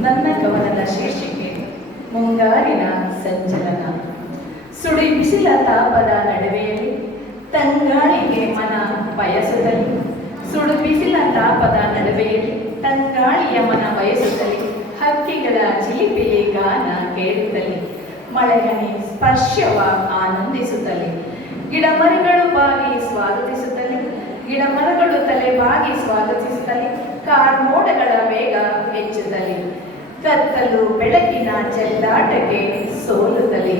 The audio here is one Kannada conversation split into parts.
ನನ್ನ ಕವನದ ಶೀರ್ಷಿಕೆ ಮುಂಗಾರಿನ ಸಂಚಲನ. ಸುಡಿ ಬಿಸಿಲ ತಾಪದ ನಡುವೆಯಲ್ಲಿ ತಂಗಾಳಿಗೆ ಮನ ಬಯಸುತ್ತಲಿ. ಸುಡು ಬಿಸಿಲ ತಾಪದ ನಡುವೆಯಲ್ಲಿ ತಂಗಾಳಿಯ ಮನ ಬಯಸುತ್ತಲಿ. ಹಕ್ಕಿಗಳ ಚಿಲಿಪಿಲಿ ಗಾನ ಕೇಳುತ್ತಲಿ. ಮಳೆಹನಿ ಸ್ಪರ್ಶವ ಆನಂದಿಸುತ್ತಲಿ. ಗಿಡಮರಗಳು ಬಾಗಿ ಸ್ವಾಗತಿಸುತ್ತಲಿ. ಗಿಡಮರಗಳು ತಲೆ ಬಾಗಿ ಸ್ವಾಗತಿಸುತ್ತಲಿ. ಕಾರ್ಮೋಡಗಳ ವೇಗ ಹೆಚ್ಚುತ್ತಲಿ. ಕತ್ತಲು ಬೆಳಕಿನ ಚೆಲ್ಲಾಟಕ್ಕೆ ಸೋಲುತ್ತಲಿ.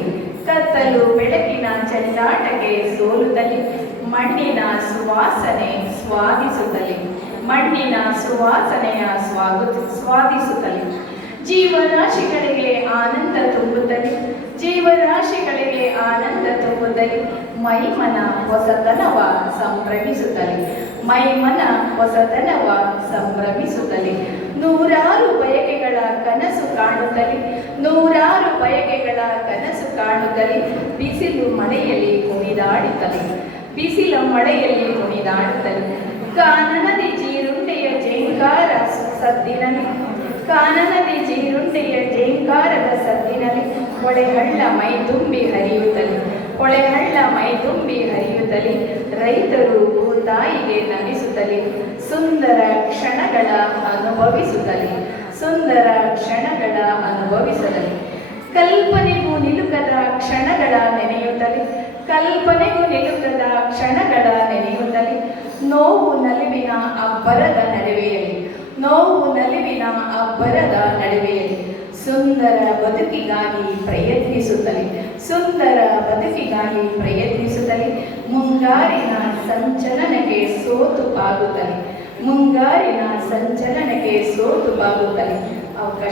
ಕತ್ತಲು ಬೆಳಕಿನ ಚೆಲ್ಲಾಟಕ್ಕೆ ಸೋಲುತ್ತಲಿ. ಮಣ್ಣಿನ ಸುವಾಸನೆ ಸ್ವಾದಿಸುತ್ತಲಿ. ಮಣ್ಣಿನ ಸುವಾಸನೆಯ ಸ್ವಾದಿಸುತ್ತಲಿ. ಜೀವರಾಶಿಗಳಿಗೆ ಆನಂದ ತುಂಬುತ್ತಲಿ. ಜೀವರಾಶಿಗಳಿಗೆ ಆನಂದ ತುಂಬುತ್ತಲಿ. ಮೈಮನ ಹೊಸತನವ ಸಂಭ್ರಮಿಸುತ್ತಲಿ. ಮೈಮನ ಹೊಸತನವ ಸಂಭ್ರಮಿಸುತ್ತಲಿ. ನೂರಾರು ಬಯಕೆಗಳ ಕನಸು ಕಾಣುತ್ತಲಿ. ನೂರಾರು ಬಯಕೆಗಳ ಕನಸು ಕಾಣುತ್ತಲಿ. ಬಿಸಿಲು ಮಳೆಯಲ್ಲಿ ಕುಣಿದಾಡುತ್ತಲಿ. ಬಿಸಿಲ ಮಳೆಯಲ್ಲಿ ಕುಣಿದಾಡುತ್ತಲಿ. ಕಾನನದಿ ಜೀರುಂಡೆಯ ಜೇಂಕಾರ ಸದ್ದಿನಲ್ಲಿ. ಕಾನನದಿ ಜೀರುಂಡೆಯ ಜೇಂಕಾರದ ಸದ್ದಿನಲ್ಲಿ. ಹೊಳೆಹಳ್ಳ ಮೈ ತುಂಬಿ ಹರಿಯುತ್ತಲಿ. ಹೊಳೆಹಳ್ಳ ಮೈ ತುಂಬಿ ಹರಿಯುತ್ತಲಿ. ರೈತರು ಭೂತಾಯಿಗೆ ನಮಿಸುತ್ತಲಿ. ಸುಂದರ ಕ್ಷಣಗಳ ಅನುಭವಿಸುತ್ತಲಿ. ಸುಂದರ ಕ್ಷಣಗಳ ಅನುಭವಿಸಲಿ. ಕಲ್ಪನೆಗೂ ನಿಲುಕದ ಕ್ಷಣಗಳ ನೆನೆಯುತ್ತಲಿ. ಕಲ್ಪನೆಗೂ ನಿಲುಕದ ಕ್ಷಣಗಳ ನೆನೆಯುತ್ತಲಿ. ನೋವು ನಲಿವಿನ ಅಬ್ಬರದ ನಡುವೆಯಲ್ಲಿ. ನೋವು ನಲಿವಿನ ಅಬ್ಬರದ ನಡುವೆಯಲ್ಲಿ ಸುಂದರ ಬದುಕಿಗಾಗಿ ಪ್ರಯತ್ನಿಸುತ್ತಲಿ. ಸುಂದರ ಬದುಕಿಗಾಗಿ ಪ್ರಯತ್ನಿಸುತ್ತಲಿ. ಮುಂಗಾರಿನ ಸಂಚಲನಕ್ಕೆ ಸೋತು ಬಾಗುತ್ತಲಿ. ಮುಂಗಾರಿನ ಸಂಚಲನಕ್ಕೆ ಸೋತು ಬಾಗುತ್ತಲಿ. ಅವಕಾಶ